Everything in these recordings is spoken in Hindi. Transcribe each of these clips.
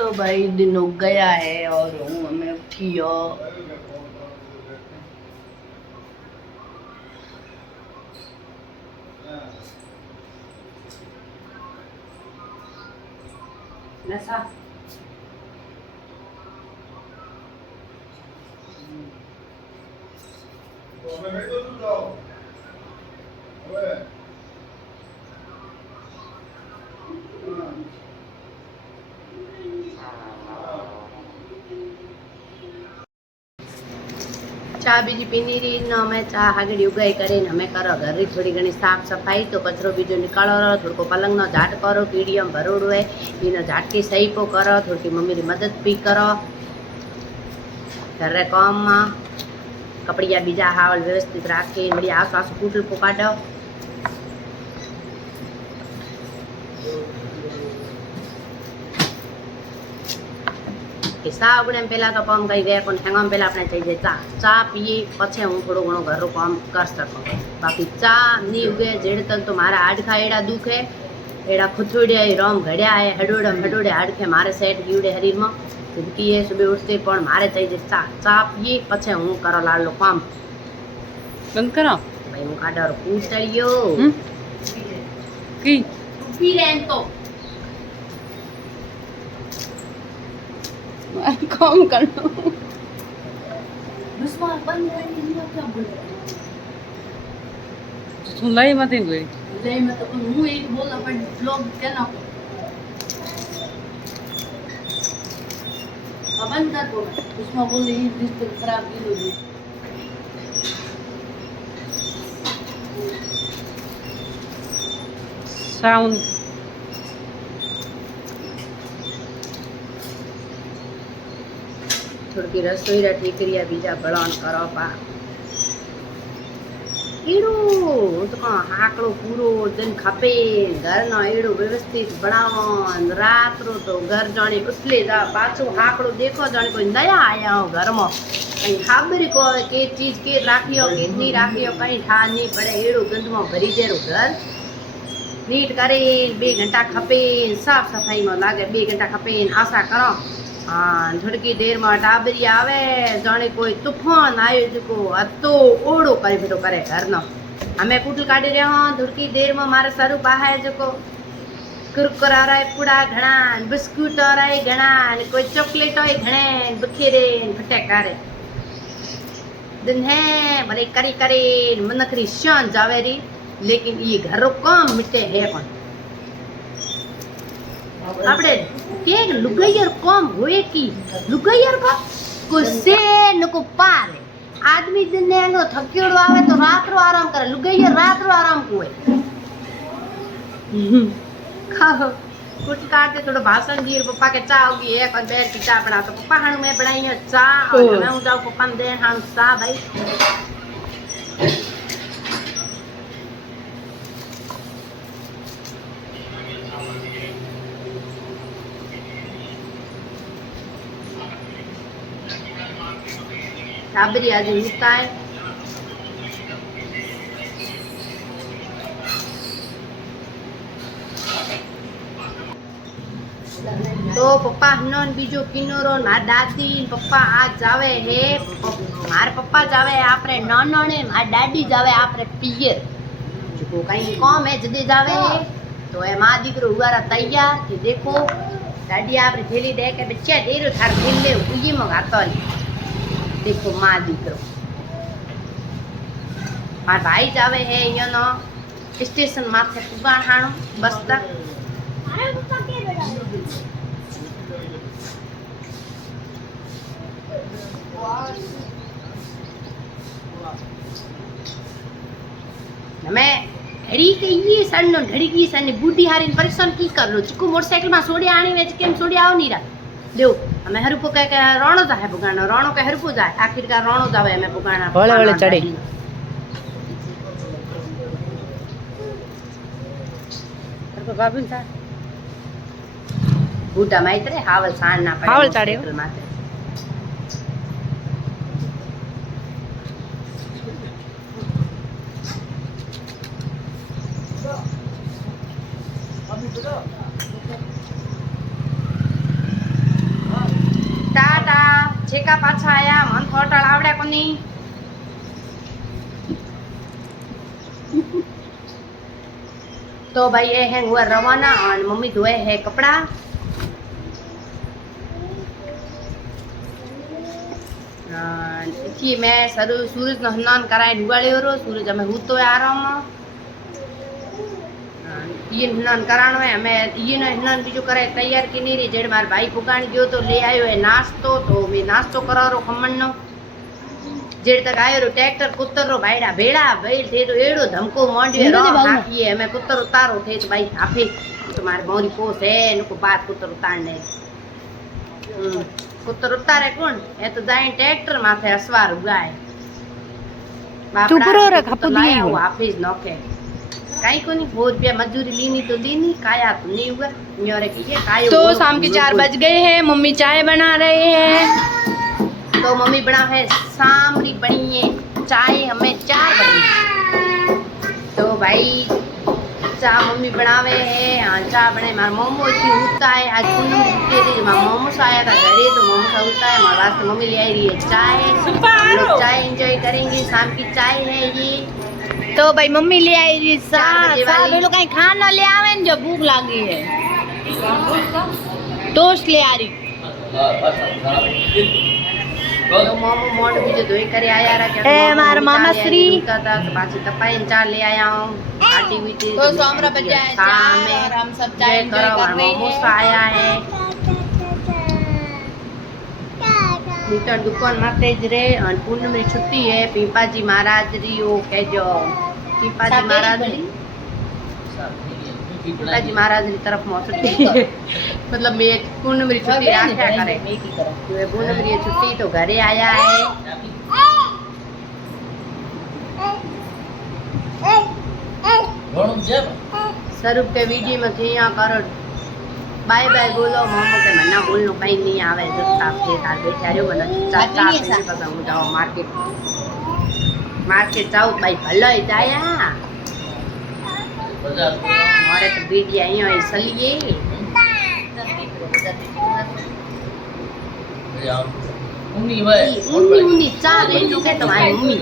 तो भाई दिन हो गया है और हूँ हमें उठियो नशा चा बीजी पीनी रही न हमें चा हागड़ी उगाई करे हमें करो घर री थोड़ी घनी साफ सफाई तो कचरो बीजो निकालो रो थोड़को पलंग नो झाट करो कीड़ियों भरोड़ो है इन झाटकी सही पो करो थोड़ी मम्मी री मदद भी करो घर रे काम में कपड़िया बीजा हावल व्यवस्थित राखी बढ़िया आसो आसो कूटल को काढो सा उगड़े पहला तो काम कही गया को हेंगा पहला अपने चाहिए चा चा पीए पछे हूँ थोड़ो घणो घर काम कर सकूँ बाकी चा नहीं उगे जेड़ तक तो मारा हाडका एड़ा दुखे एड़ा खुथुड़िया रोम घड़िया है हडोड़े हडोड़े हाडके मारे सेट गीवड़े शरीर में जिंदगी है सुबह उठते पण मारे चाहिए चा चा पीए पछे हूँ करो लाडलो काम बंद करो भाई हूँ काढो कूटलियो की पी लेन तो काम कर लो सुन लाई मत इन कोई ले मैं तो हूँ एक बोल अपन ब्लॉग क्या ना अपन का तो उसमें बोले ये रिश्ते खराब की लोगी साउंड थोड़ी रसोई रा ठीकरिया बीजा बळान करो पा एड़ो तो का हाकड़ो पूरो दिन खपे घर ना एड़ो व्यवस्थित बनावन रात रो तो घर जाने उछले जा पाछो हाकड़ो देखो जाने कोई नया आया हो घर में कहीं खबर को के चीज के राखियो के नहीं राखियो कहीं ठा नहीं पड़े एड़ो गंद में भरी दे रो घर नीट करे 2 घंटा खपे साफ सफाई में लागे 2 घंटा खपे आशा करो हाँ थोड़ी देर में टाबरी आवे जाने कोई तूफान आयो जो अतो ओड़ो करे बेटो करे घर न हमें कुटल काढ़ी रहे हो थोड़ी देर में मारे सरू पाहे जो कुरकुरा रहे पूड़ा घना बिस्कुट रहे घना कोई चॉकलेट घणे बखेरे फटेकारे दिन है भले करी करे मनखरी शान जावे री लेकिन ये घर काम मिटे है कौन આપણે કે લુગૈયર કોમ હોય की લુગૈયર का કોઈ से नको पार आदमी दिन ने अंगो थकेड़ो आवे तो रात रो आराम करे लुगैयर रात रो आराम कोए खाओ कुछ काटे थोड़ा भाषण दिए पप्पा के चा होगी एक और बैठ के चा बना तो पप्पा हानु मैं बनाई है चा और मैं हूं जाऊं पप्पा ने दे हानु चा भाई टाबरी आज उठता है तो पप्पा हनन बीजो किनोरो ना दादी पप्पा आज जावे है मारे पप्पा जावे आपरे ननने मार दादी जावे आपरे पियर जो कहीं काम है जदे जावे है तो ए मां दीकरो हुआरा तैयार कि देखो दादी आपरे थैली दे के बच्चा देरो थार थैले उगी मंगातो देखो मां दीकरो मार भाई जावे है यनो स्टेशन माथे पुगाण हाणो बस तक मैं घड़ी के ये सन घड़ी की सन बूढ़ी हारी परेशान की कर लो चिकू मोटरसाइकिल में सोड़ी आनी वे केम सोड़ी आओ नहीं रहा देव हमें हरुपो कह के रोणो जाए बुगाना रोणो के हरुपो जाए आखिरकार रोणो जावे हमें बुगाना होले होले चढ़ी हरुपो बाबू था बूढ़ा माइत्रे हावल सान ना पड़े हावल चढ़े माथे छेका पाछा आया मन थोड़ा आवड़े कोनी तो भाई ये है हुआ रवाना और मम्मी धोए है कपड़ा थी मैं सूरज नो स्नान कराए डुगाड़े रो सूरज हमें हूतो है आराम ये स्नान कराणो है हमें ये ना स्नान बीजो करे तैयार की नहीं रही जेड़ मार भाई पुकाण गयो तो ले आयो है नाश्तो तो मैं नाश्तो करारो खमण नो जेड़ तक आयो रो ट्रैक्टर कुत्तर रो भाईड़ा भेड़ा बैल थे तो एड़ो धमको मोंडियो रो हाफी है हमें कुत्तर उतारो थे तो भाई हाफी तुम्हारे मोरी पोस है नको बात कुत्तर उतारने कुत्तर उतारे कौन ये तो दाई ट्रैक्टर माथे असवार हुआ है चुप रो रे खप दिए वो हाफिज नोके काई को नहीं 100 रुपया मजदूरी लीनी तो लीनी काया तो नहीं हुआ न्योरे की कायो तो शाम के 4 बज गए हैं मम्मी चाय बना रहे हैं तो मम्मी बना है सामरी बनी है चाय हमें 4 बजे तो भाई चाय मम्मी बनावे है हाँ चाय बने मार मोमो इतनी उठता है आज पूनम के दिन मार मोमो आया था घरे तो मोमो सा उठता है हमारे वास्ते मम्मी ले आई रही है चाय हम लोग चाय एंजॉय करेंगे शाम की चाय है ये तो भाई मम्मी ले आई रही है लोग कहीं खाना ले आवे जो भूख लगी है टोस्ट ले आ रही तो मोमो मोड भी जो धोई करे आया रहा ए मार मामा श्री का था तो बाकी तपाई चार ले आया हूं आटी हुई थी तो सोमरा बजा है चार हम सब चाय कर रहे हैं आया है नीतर दुकान माते ज रे और पूनम री छुट्टी है पीपाजी महाराज री ओ कहजो पीपाजी महाराज री पिताजी महाराज की तरफ में छुट्टी मतलब मैं पूनम री छुट्टी राख्या करे तो पूनम री छुट्टी तो घरे आया है स्वरूप के वीडियो में थे यहाँ कर बाय बाय बोलो मोमो के मना बोलनो कहीं नहीं आवे चुपचाप थे तार बैठा रहो मने चुपचाप नहीं पता हूं जाओ मार्केट जाओ भाई भलो ही जाया मारे तो वीडियो आई है इसलिए उन्नी भाई उन्नी चार रेडी के तुम्हारी मम्मी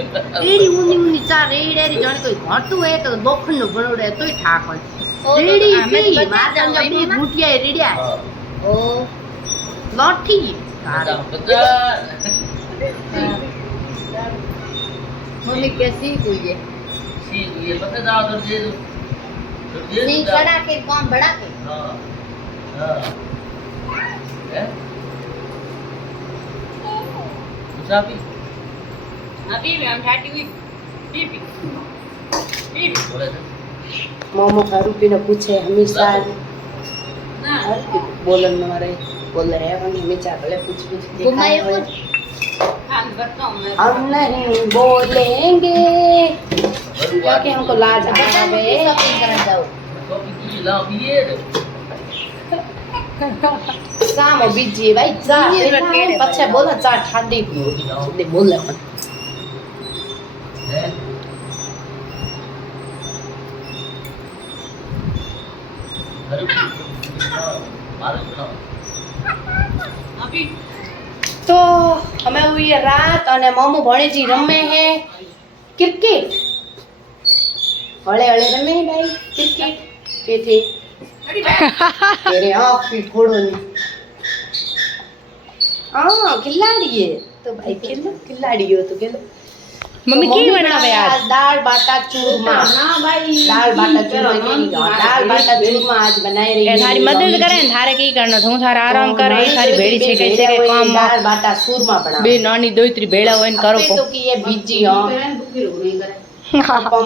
एडी उन्नी चार रेडी जण कोई घटू है तो दोखन नो बनोड़े तोय ठाकन रेडी पी मार जंग भी भूटिया रेडी है ओ लॉठी मम्मी कैसी हुई है सी ये पता था तो जे नहीं कड़ा के कौन बड़ा के हां हां है मुसाफी अभी भी हम ठाटी हुई पी बोले मोमो खारूपी ने पूछे हमेशा ना बोलन मारे बोल रहे हैं हमेशा पहले पूछ घुमाए देखा कुछ हम बताओ मैं हम नहीं बोलेंगे क्योंकि हमको लाज आवे शॉपिंग करने जाओ कॉफी की ला पिए शाम बीजी भाई चा पछे बोला चा ठाडी दे बोले है अरे मारो बनाओ अभी तो हमें हुई है रात और मामू भणेजी रमे है क्रिकेट हले हले रमे है भाई क्रिकेट के थे तेरे आँख भी फोड़ो नहीं खिलाड़ी है तो भाई खेलो खिलाड़ी हो तो खेलो मम्मी की बनावे आज दाल बाटा चूरमा ना भाई दाल बाटा चूरमा नहीं दाल बाटा चूरमा आज बनाई रही है थारी मदद करे ने थारे की करनो थू थारा आराम करे थारी भेड़ी छे कैसे के काम दाल बाटा चूरमा बना बे नानी दोईत्री भेड़ा होइन करो तो की ये बीजी हो हप्पू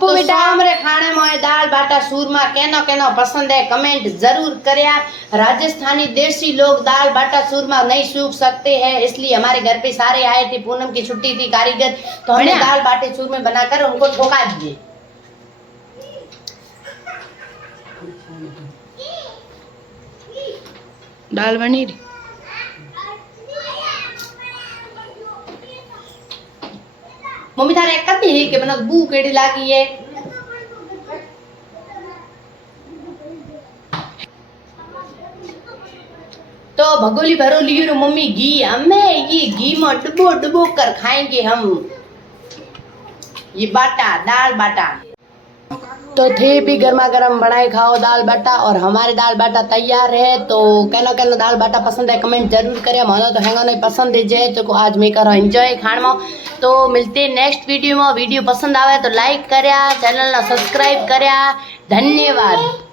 तो बेटा सामरे खाने में दाल बाटा चूरमा केनो केनो पसंद है कमेंट जरूर करया राजस्थानी देसी लोग दाल बाटा चूरमा नहीं सूख सकते हैं इसलिए हमारे घर पे सारे आए थे पूनम की छुट्टी थी कारीगर तो हमने दाल बाटे चूरमे बनाकर उनको ठोका दिए दाल बनी रही मम्मी थारे एक कती है कि बना बू केड़ी लागी है तो लो भगोली भरो लियो रो मम्मी घी, हमें ये घी में डुबो डुबो कर खाएंगे हम ये बाटा, दाल बाटा। तो थे भी गर्मा गर्म बनाए खाओ दाल बाटा, और हमारे दाल बाटा तैयार है। तो कहना कहना दाल बाटा पसंद है कमेंट जरूर करें, મને तो हैंगा नहीं पसंद है तो आज मैं करो एंजॉय खाण में। तो मिलते नेक्स्ट वीडियो में। वीडियो पसंद आवे तो लाइक કર્યા, चैनल ने सब्सक्राइब કર્યા। धन्यवाद।